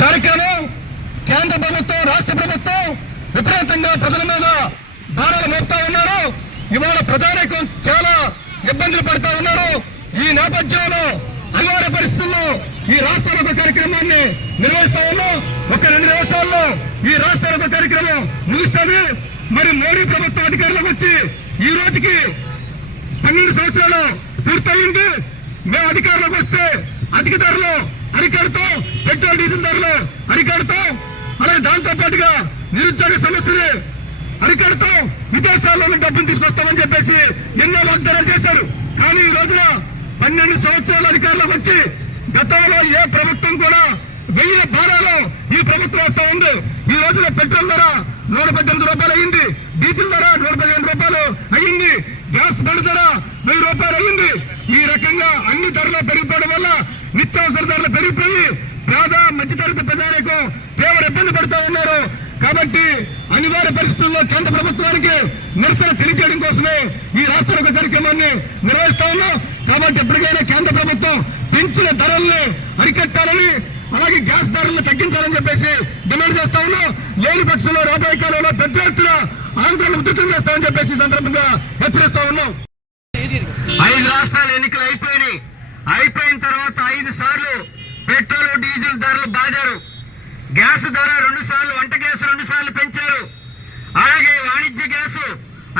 కార్యక్రమం కేంద్ర ప్రభుత్వం రాష్ట్ర ప్రభుత్వం విపరీతంగా ప్రజల మీద భారాలు మోపుతా ఉన్నారు. ఇవాళ ప్రజానీకం చాలా ఇబ్బందులు పడుతూ ఉన్నారు. ఈ నేపథ్యంలో అనివార్య పరిస్థితుల్లో ఈ రాష్ట్రాల కార్యక్రమాన్ని నిర్వహిస్తా ఉన్నాం. ఒక 2 నిమిషాల్లో ఈ రాష్ట్రాల కార్యక్రమం ముగుస్తుంది. మరి మోడీ ప్రభుత్వం అధికారులకు వచ్చి ఈ రోజుకి 12 సంవత్సరాలు పూర్తయింది. మేము అధికారులకు వస్తే అధిక ధరలు అరికడతాం, పెట్రోల్ డీజిల్ ధరలు అరికడతాం, అలాగే దాంతో పాటుగా నిరుద్యోగ సమస్యని అరికడతాం, విదేశాల్లో డబ్బులు తీసుకొస్తామని చెప్పేసి ఎన్నో వాగ్దానాలు చేశారు. కానీ ఈ రోజున 12 సంవత్సరాల అధికారులకు వచ్చి గతంలో ఏ ప్రభుత్వం కూడా 1000 భారాలు ఈ ప్రభుత్వం వస్తా ఉంది. ఈ రోజున పెట్రోల్ ధర 118 రూపాయలు అయ్యింది, డీజిల్ ధర 115 రూపాయలు అయ్యింది, గ్యాస్ బండ్ ధర 1000 రూపాయలు అయ్యింది. ఈ రకంగా అన్ని ధరలు పెరిగిపోవడం వల్ల నిత్యావసర ధరలు పెరిగిపోయి పేద మధ్యతరగతి ప్రజానీకం తీవ్ర ఇబ్బంది పడుతూ ఉన్నారు. కాబట్టి అనివార్య పరిస్థితుల్లో కేంద్ర ప్రభుత్వానికి నిరసన తెలియజేయడం కోసమే ఈ రాష్ట్ర కార్యక్రమాన్ని నిర్వహిస్తా ఉన్నాం. కాబట్టి ఎప్పటికైనా కేంద్ర ప్రభుత్వం పెంచిన ధరల్ని అరికట్టాలని, అలాగే గ్యాస్ ధరలను తగ్గించాలని చెప్పేసి డిమాండ్ చేస్తా ఉన్నాం. లేని పక్షంలో రాబోయే కాలంలో పెద్ద ఎత్తున ఆందోళన ఉధృతం చేస్తామని చెప్పేసి సందర్భంగా హెచ్చరిస్తా ఉన్నాం. 5 రాష్ట్రాల ఎన్నికలు అయిపోయిన తర్వాత 5 సార్లు పెట్రోల్ డీజిల్ ధరలు బాధారు. గ్యాస్ ధర 2 సార్లు, వంట గ్యాస్ 2 సార్లు పెంచారు. అలాగే వాణిజ్య గ్యాస్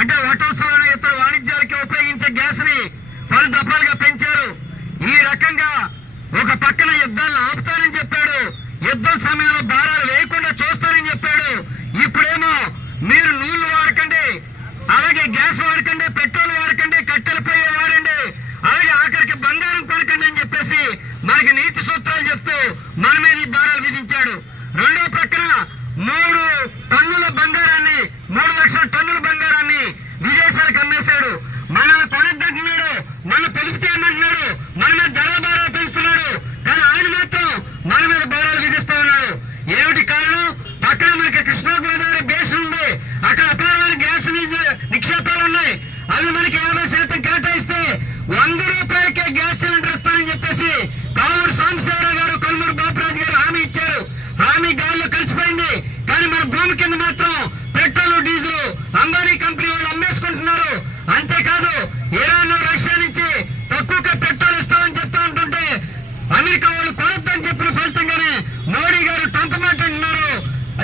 అంటే హోటల్స్ లోని ఇతర వాణిజ్యాలకి ఉపయోగించే గ్యాస్ ని 10 దఫాలుగా పెంచారు. ఈ రకంగా ఒక పక్కన యుద్ధాలను ఆపుతానని చెప్పాడు, యుద్ధం సమయంలో భారాలు వేయకుండా చూస్తానని చెప్పాడు. ఇప్పుడేమో మీరు నూనెలు వాడకండి, అలాగే గ్యాస్ వాడకండి, పెట్రోల్ వాడకండి, కట్టెల పొయ్యి వాడండి, అలాగే ఆఖరికి బంగారం కొనకండి అని చెప్పేసి మనకి నీతి సూత్రాలు చెప్తూ మన మీద ఈ భారాలు విధించాడు. రెండో ప్రక్కన 3 టన్నుల బంగారాన్ని, 3 లక్షల టన్నుల బంగారాన్ని విదేశాలకు అమ్మేశాడు. మనల్ని కొనద్దంటున్నాడు, మన పొదుపు చేయమంటున్నాడు, మన మీద ధరల భారాలు పెంచుతున్నాడు. కానీ ఆయన మాత్రం మన మీద భారాలు విధిస్తా ఉన్నాడు. ఏమిటి కారణం? పక్కన మనకి కృష్ణా గోదావరి బేస్ ఉంది, అక్కడ అపారమైన గ్యాస్ నిక్షేపాలు ఉన్నాయి. అవి మనకి 50% కేటాయిస్తే 100 రూపాయలకే గ్యాస్ సిలిండర్ ఇస్తానని చెప్పేసి కావూరు సాంబశివరావు గారు, కల్మూరు బాపరాజు గారు హామీ ఇచ్చారు. హామీ గాల్లో కలిసిపోయింది. కానీ మన భూమి కింద మాత్రం పెట్రోల్ డీజిల్ అంబానీ కంపెనీ వాళ్ళు అమ్మేసుకుంటున్నారు. అంతేకాదు ఇరాన్, రష్యా నుంచి తక్కువగా పెట్రోల్ ఇస్తామని చెప్తా ఉంటుంటే అమెరికా వాళ్ళు కొనొద్దని చెప్పిన ఫలితంగానే మోడీ గారు ట్రంప్ మాట అంటున్నారు,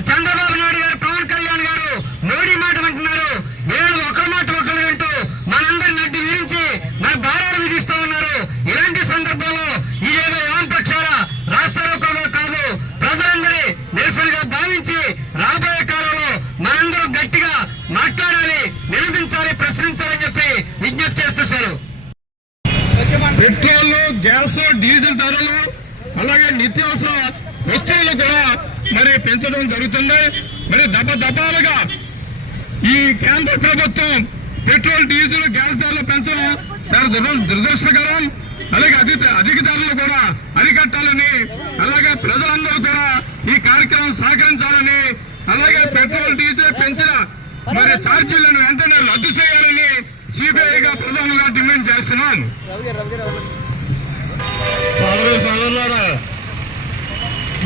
చంద్రబాబు నాయుడు గారు, పవన్ కళ్యాణ్ గారు మోడీ మాట అంటున్నారు. వీళ్ళు ఒకరి మాట ఒకరు వింటూ మనందరిని అడ్డు విరించి మన భారాలు విధిస్తా ఉన్నారు. ఇలాంటి సందర్భంలో ఇదేదో వామపక్షాల రాష్ట్రాలతో కాదు, ప్రజలందరి నిరసనగా భావించి రాబోయే కాలంలో మనందరూ గట్టిగా మాట్లాడాలి, నిలదించాలి, ప్రశ్నించాలని చెప్పి విజ్ఞప్తి చేస్తున్నారు. పెట్రోల్, గ్యాస్, డీజిల్ ధరలు అలాగే నిత్యావసర వస్తువులు కూడా మరి పెంచడం జరుగుతుంది. మరి దఫాలుగా ఈ కేంద్ర ప్రభుత్వం పెట్రోల్, డీజిల్, గ్యాస్ ధరలు పెంచడం దురదృష్టకరం. అలాగే అధిక ధరలు కూడా అరికట్టాలని, అలాగే ప్రజలందరూ కూడా ఈ కార్యక్రమం సహకరించాలని, అలాగే పెట్రోల్, డీజిల్ పెంచిన మరి ఛార్జీలను వెంటనే రద్దు చేయాలని సిబిఐగా ప్రధానంగా డిమాండ్ చేస్తున్నాను. సోదరులారా,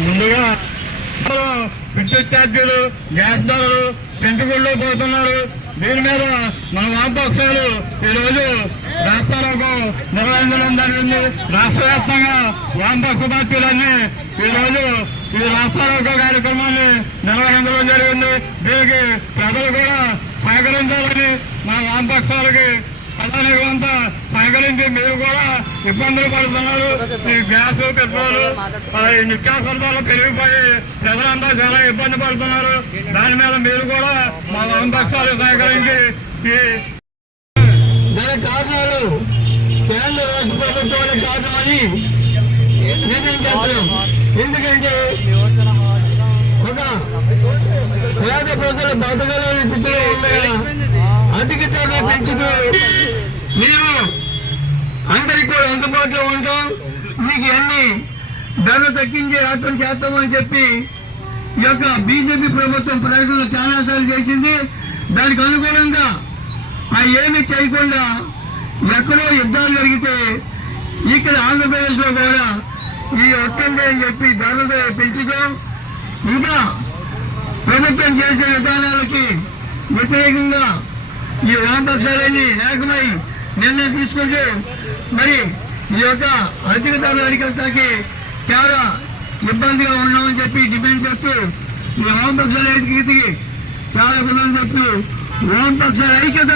ముందుగా విద్యుత్ ఛార్జీలు, గ్యాస్ ధరలు పెంచుకుంటూ పోతున్నారు. దీని మీద మన వామపక్షాలు ఈరోజు రాష్ట్రాలకు నిర్వహించడం జరిగింది. రాష్ట్ర వ్యాప్తంగా వామపక్ష పార్టీలన్నీ ఈరోజు ఈ రాష్ట్రాలకు కార్యక్రమాన్ని నిర్వహించడం జరిగింది. దీనికి ప్రజలు కూడా సహకరించాలని మా వామపక్షాలకి ప్రధానికంతా సహకరించి మీరు కూడా ఇబ్బందులు పడుతున్నారు. ఈ గ్యాస్, పెట్రోల్, నిత్యావసర ధరలు పెరిగిపోయి ప్రజలంతా చాలా ఇబ్బంది పడుతున్నారు. దాని మీద మీరు కూడా మా వామపక్షాలు సహకరించి దాని కారణాలు కేంద్ర రాష్ట్ర ప్రభుత్వాల కారణమని నేను చెప్పలేం. ఎందుకంటే ఒక పేద ప్రజలు బతకలేని స్థితిలో ఉండగా అధిక ధరలు పెంచుతూ మేము అందరికి కూడా అందుబాటులో ఉంటాం, మీకు అన్ని ధరలు తగ్గించే యాత్ర చేస్తామని చెప్పి ఈ యొక్క బీజేపీ ప్రభుత్వం ప్రకటనలు చాలాసార్లు చేసింది. దానికి అనుగుణంగా ఏమీ చేయకుండా ఎక్కడో యుద్ధాలు జరిగితే ఇక్కడ ఆంధ్రప్రదేశ్ లో కూడా ఈ ఒత్తండి అని చెప్పి ధరలు పెంచుతూ ఇంకా ప్రభుత్వం చేసే విధానాలకి వ్యతిరేకంగా ఈ వామపక్షాలన్నీ ఏకమై నిర్ణయం తీసుకుంటూ మరి ఈ యొక్క అధిక ధరల అరికట్టడానికి చాలా ఇబ్బందిగా ఉన్నామని చెప్పి డిమాండ్ చేస్తూ ఈ వామపక్షాల ఐక్యతకి చాలా కుదరని చెప్తూ వామపక్షాల ఐక్యత